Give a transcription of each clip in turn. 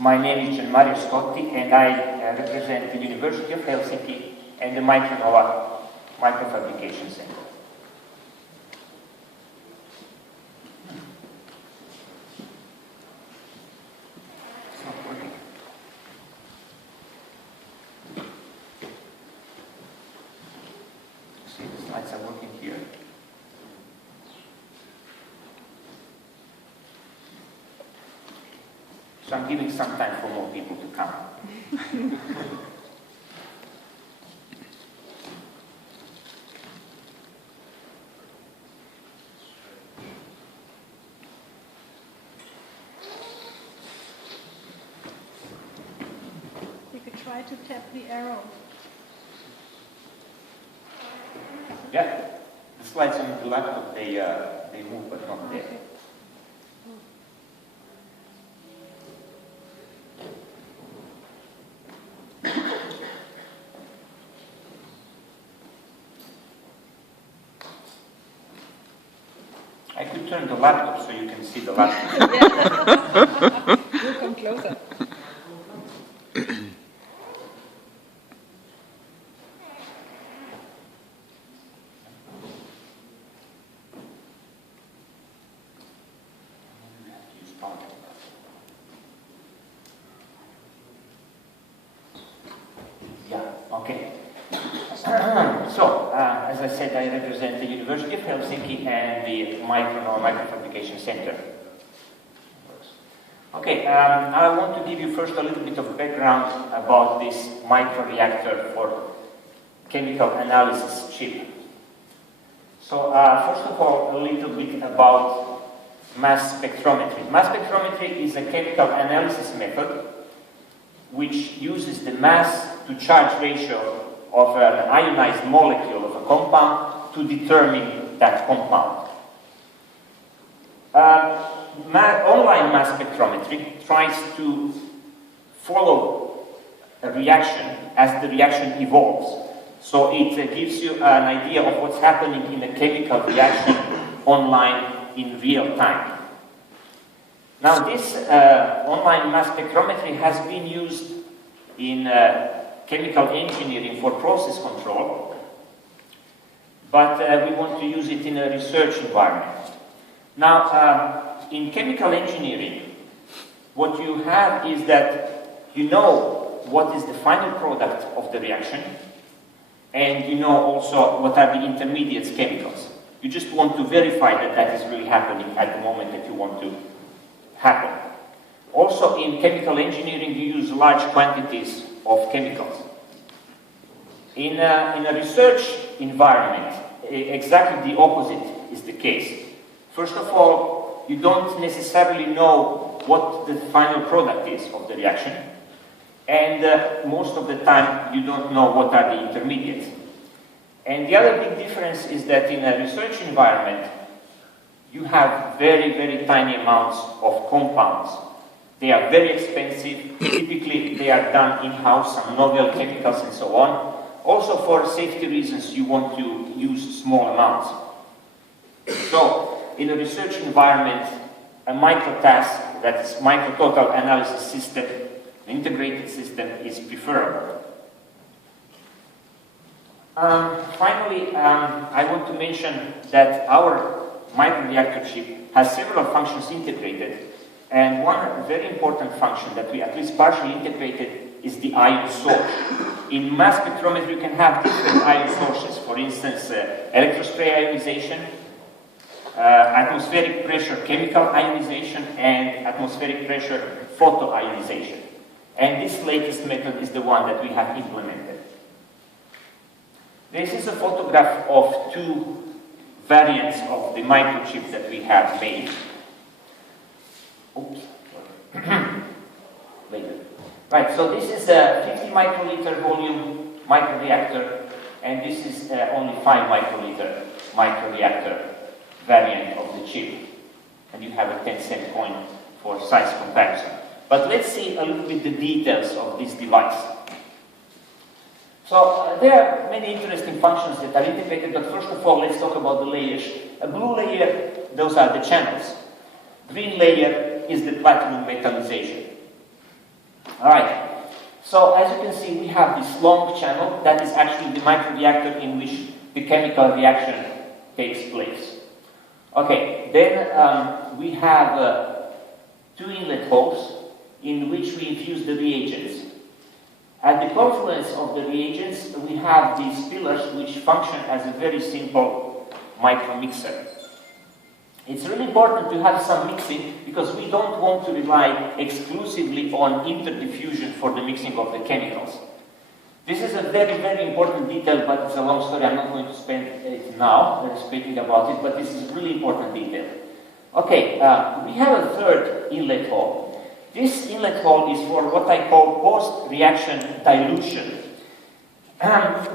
My name is Mario Scotti, and I represent the University of Helsinki and the Micronova Microfabrication Center. It's not working. See, the slides are working here. So I'm giving some time for more people to come. You could try to tap the arrow. Yeah, the slides on the laptop, they move, but not there. Okay. I could turn the laptop so you can see the laptop. We'll come closer. Yeah, okay. As I said, I represent the University of Helsinki and the Micronova Microfabrication Center. Okay, I want to give you first a little bit of background about this microreactor for chemical analysis chip. So, first of all, a little bit about mass spectrometry. Mass spectrometry is a chemical analysis method which uses the mass to charge ratio of an ionized molecule of a compound to determine that compound. Online mass spectrometry tries to follow a reaction as the reaction evolves. So it gives you an idea of what's happening in a chemical reaction online in real time. Now this online mass spectrometry has been used in chemical engineering for process control, but we want to use it in a research environment. Now, in chemical engineering, what you have is that you know what is the final product of the reaction, and you know also what are the intermediate chemicals. You just want to verify that that is really happening at the moment that you want to happen. Also, in chemical engineering, you use large quantities of chemicals. In a research environment, exactly the opposite is the case. First of all, you don't necessarily know what the final product is of the reaction, and most of the time you don't know what are the intermediates. And the other big difference is that in a research environment, you have very, very tiny amounts of compounds. They are very expensive. Typically, they are done in-house, some novel chemicals and so on. Also, for safety reasons, you want to use small amounts. So, in a research environment, a microtask, that is micro-total analysis system, an integrated system, is preferable. Finally, I want to mention that our microreactor chip has several functions integrated, and one very important function that we at least partially integrated is the ion source. In mass spectrometry, you can have different ion sources. For instance, electrospray ionization, atmospheric pressure chemical ionization, and atmospheric pressure photoionization. And this latest method is the one that we have implemented. This is a photograph of two variants of the microchip that we have made. Oops. Later. Right, so this is a 50 microliter volume microreactor, and this is only 5 microliter microreactor variant of the chip. And you have a 10-cent coin for size comparison. But let's see a little bit the details of this device. So there are many interesting functions that are integrated, but first of all, let's talk about the layers. A blue layer, those are the channels. Green layer is the platinum metallization. All right. So as you can see, we have this long channel that is actually the microreactor in which the chemical reaction takes place. Okay, then we have two inlet holes in which we infuse the reagents. At the confluence of the reagents, we have these pillars which function as a very simple micromixer. It's really important to have some mixing because we don't want to rely exclusively on interdiffusion for the mixing of the chemicals. This is a very, very important detail, but it's a long story. I'm not going to spend it now speaking about it, but this is a really important detail. Okay, we have a third inlet hole. This inlet hole is for what I call post-reaction dilution.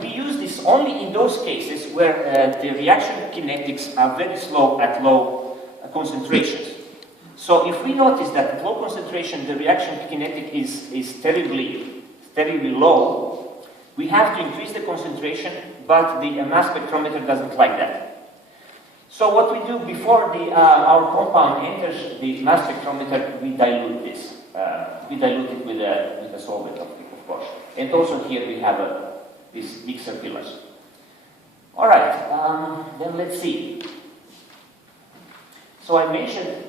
We use this only in those cases where the reaction kinetics are very slow at low concentrations. So if we notice that at low concentration the reaction kinetic is terribly low, we have to increase the concentration, but the mass spectrometer doesn't like that. So what we do before our compound enters the mass spectrometer, we dilute this. We dilute it with a solvent, of course. And also here we have these mixer pillars. All right, then let's see. So I mentioned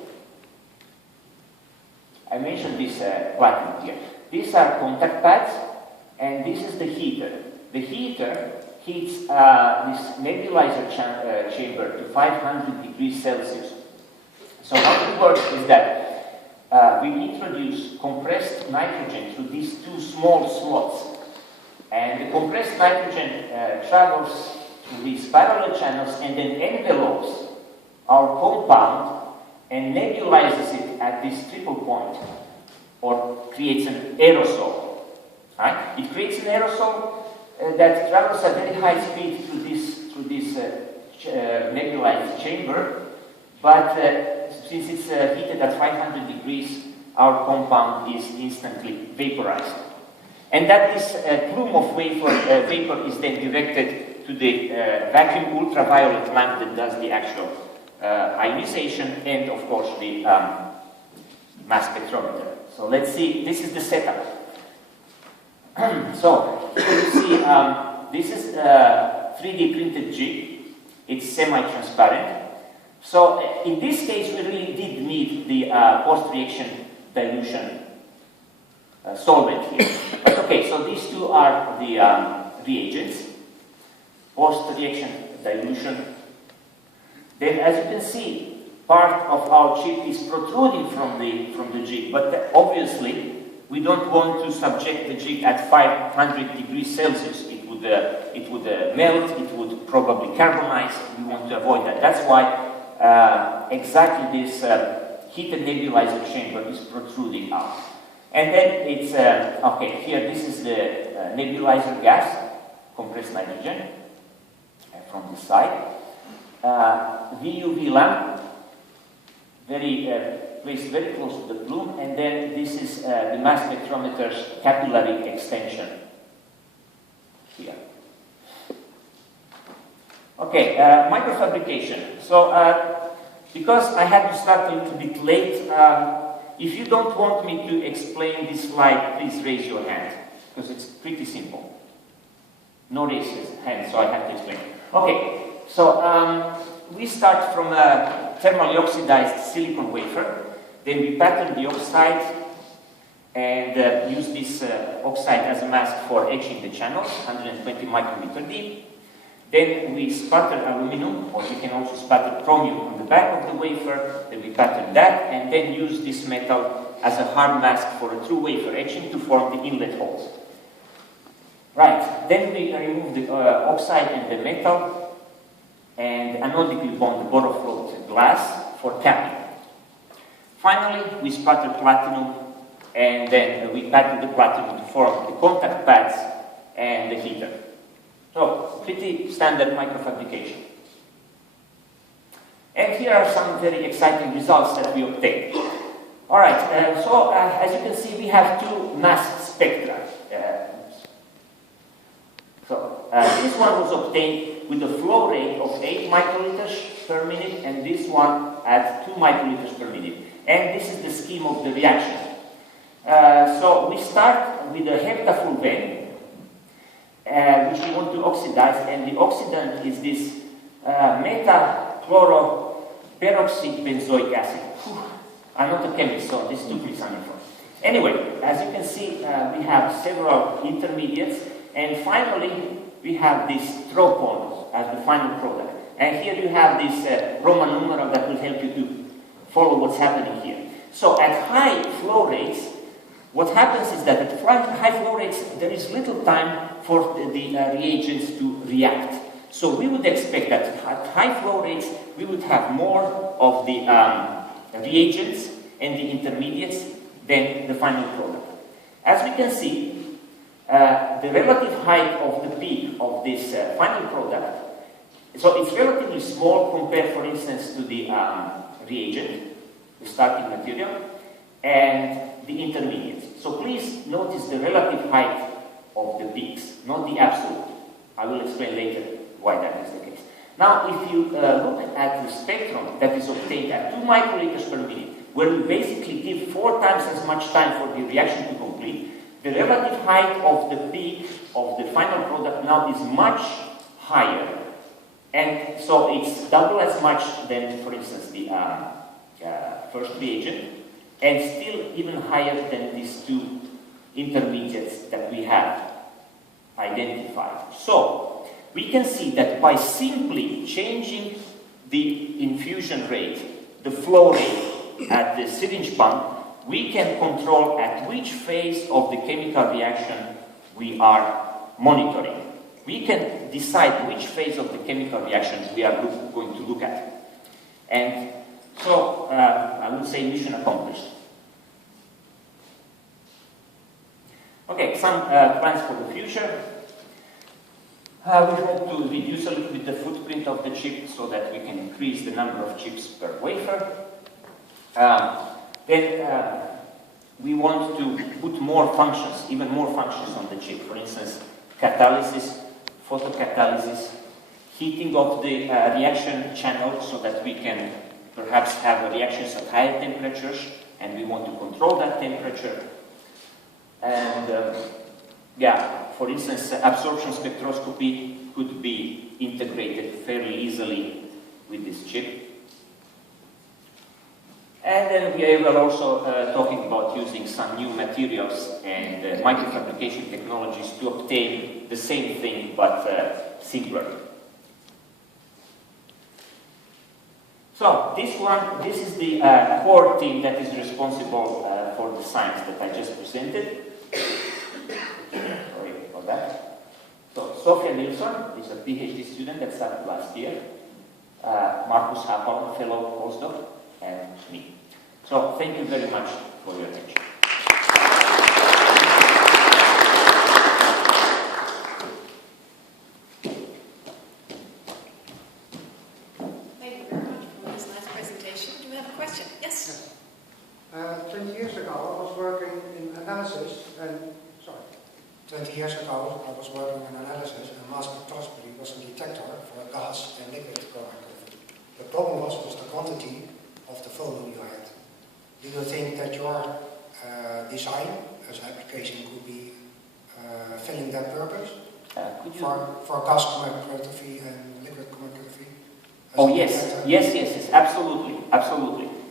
this platinum here. These are contact pads, and this is the heater. The heater heats this nebulizer chamber to 500 degrees Celsius. So how it works is that we introduce compressed nitrogen through these two small slots. And the compressed nitrogen travels through these parallel channels and then envelopes our compound and nebulizes it at this triple point, or creates an aerosol. Right? It creates an aerosol that travels at very high speed through this nebulized chamber, but since it's heated at 500 degrees, our compound is instantly vaporized. And that this plume of vapor is then directed to the vacuum ultraviolet lamp that does the actual ionization and, of course, the mass spectrometer. So let's see, this is the setup. So here you see, this is a 3D printed jig. It's semi-transparent. So in this case, we really did need the post-reaction dilution solvent here. But okay, so these two are the reagents, post-reaction dilution. Then, as you can see, part of our chip is protruding from the jig, but obviously we don't want to subject the jig at 500 degrees Celsius. It would melt, it would probably carbonize. We want to avoid that. That's why exactly this heated nebulizer chamber is protruding out. And then it's, okay, here this is the nebulizer gas, compressed nitrogen, from this side. VUV lamp, placed very close to the plume, and then this is the mass spectrometer's capillary extension here. Okay, microfabrication. So, because I had to start a little bit late, if you don't want me to explain this slide, please raise your hand, because it's pretty simple. No raised hand, so I have to explain. Okay, so we start from a thermally oxidized silicon wafer, then we pattern the oxide and use this oxide as a mask for etching the channels, 120 micrometer deep. Then we sputter aluminum, or we can also sputter chromium on the back of the wafer. Then we pattern that, and then use this metal as a hard mask for a true wafer etching to form the inlet holes. Right, then we remove the oxide and the metal, and anodically bond the borofloat glass for capping. Finally, we sputter platinum, and then we pattern the platinum to form the contact pads and the heater. So, pretty standard microfabrication. And here are some very exciting results that we obtained. Alright, as you can see, we have two mass spectra. This one was obtained with a flow rate of 8 microliters per minute, and this one at 2 microliters per minute. And this is the scheme of the reaction. So we start with a heptafull vein, which we want to oxidize, and the oxidant is this meta-chloroperoxide benzoic acid. Whew. I'm not a chemist, so this took me some effort. Anyway, as you can see, we have several intermediates, and finally we have this tropon as the final product. And here you have this Roman numeral that will help you to follow what's happening here. So at high flow rates, what happens is that at high flow rates, there is little time for the reagents to react. So we would expect that at high flow rates, we would have more of the reagents and the intermediates than the final product. As we can see, the relative height of the peak of this final product, so it's relatively small compared, for instance, to the reagent, the starting material, and the intermediates. So please notice the relative height of the peaks, not the absolute. I will explain later why that is the case. Now, if you look at the spectrum that is obtained at 2 microliters per minute, where we basically give 4 times as much time for the reaction to complete, the relative height of the peak of the final product now is much higher. And so it's double as much than, for instance, the first reagent, and still even higher than these 2 intermediates that we have identified. So we can see that by simply changing the infusion rate, the flow rate at the syringe pump, we can control at which phase of the chemical reaction we are monitoring. We can decide which phase of the chemical reaction we are going to look at. And so, I would say mission accomplished. Okay, some plans for the future. We hope to reduce a little bit the footprint of the chip so that we can increase the number of chips per wafer. Then we want to put more functions, even more functions on the chip. For instance, catalysis, photocatalysis, heating of the reaction channel so that we can perhaps have reactions at higher temperatures, and we want to control that temperature. And for instance, absorption spectroscopy could be integrated fairly easily with this chip. And then we are also talking about using some new materials and microfabrication technologies to obtain the same thing, but simpler. So this is the core team that is responsible for the science that I just presented. Sorry about that. So Sofia Nilsson is a PhD student that started last year. Markus Hapal, fellow postdoc, and me. So thank you very much for your attention. Thank you very much for this nice presentation. Do we have a question? Yes? 20 years ago I was working in analysis and, 20 years ago I was working in analysis and mass spectroscopy was a detector for gas and liquid chromatography. The problem was the quantity of the volume you had. Do you think that your design as an application could be filling that purpose for gas chromatography and liquid chromatography? Oh yes, absolutely.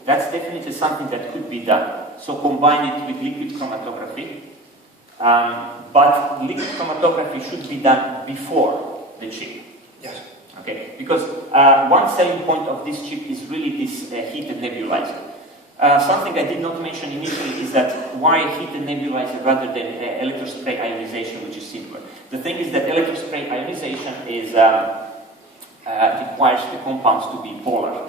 That's definitely something that could be done. So combine it with liquid chromatography, but liquid chromatography should be done before the chip. Yes. Okay, because one selling point of this chip is really this heated nebulizer. Something I did not mention initially is that why heated nebulizer rather than electrospray ionization, which is simpler. The thing is that electrospray ionization is requires the compounds to be polar.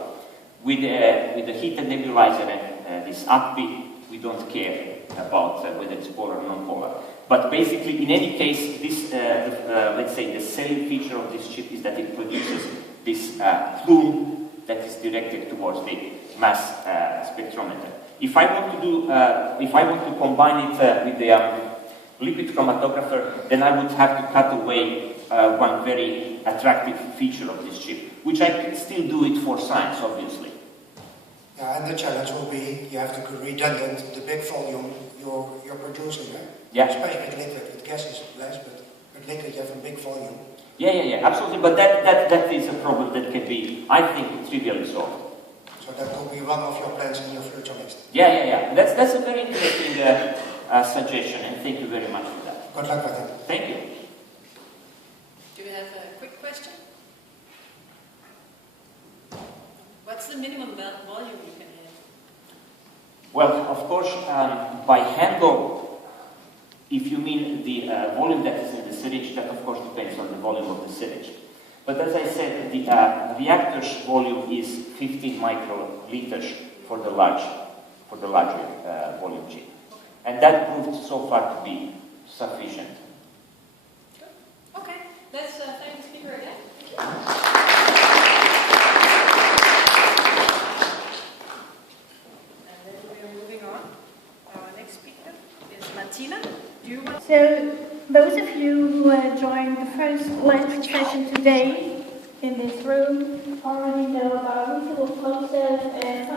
With the heated nebulizer and this ACPI, we don't care about whether it's polar or non-polar. But basically, in any case, this, let's say, the selling feature of this chip is that it produces this plume that is directed towards the mass spectrometer. If I want to combine it with the liquid chromatographer, then I would have to cut away one very attractive feature of this chip, which I can still do it for science, obviously. Yeah, and the challenge will be you have to be redundant. The big volume you're producing it. Yeah. Especially with liquid. With gas is less, but with liquid you have a big volume. Yeah, absolutely. But that is a problem that can be, I think, trivially solved. So that will be one of your plans in your future list. Yeah. That's a very interesting suggestion, and thank you very much for that. Good luck with it. Thank you. Do we have a quick question? What's the minimum volume you can have? Well, of course, by handle, if you mean the volume that is in the syringe, that of course depends on the volume of the syringe. But as I said, the reactor's volume is 15 microliters for the larger volume chip. And that proved so far to be sufficient. Okay, let's thank the speaker again. Thank you. And then we are moving on. Our next speaker is Martina. Do you want So, those of you who joined the first lecture session today in this room already know about reusable process and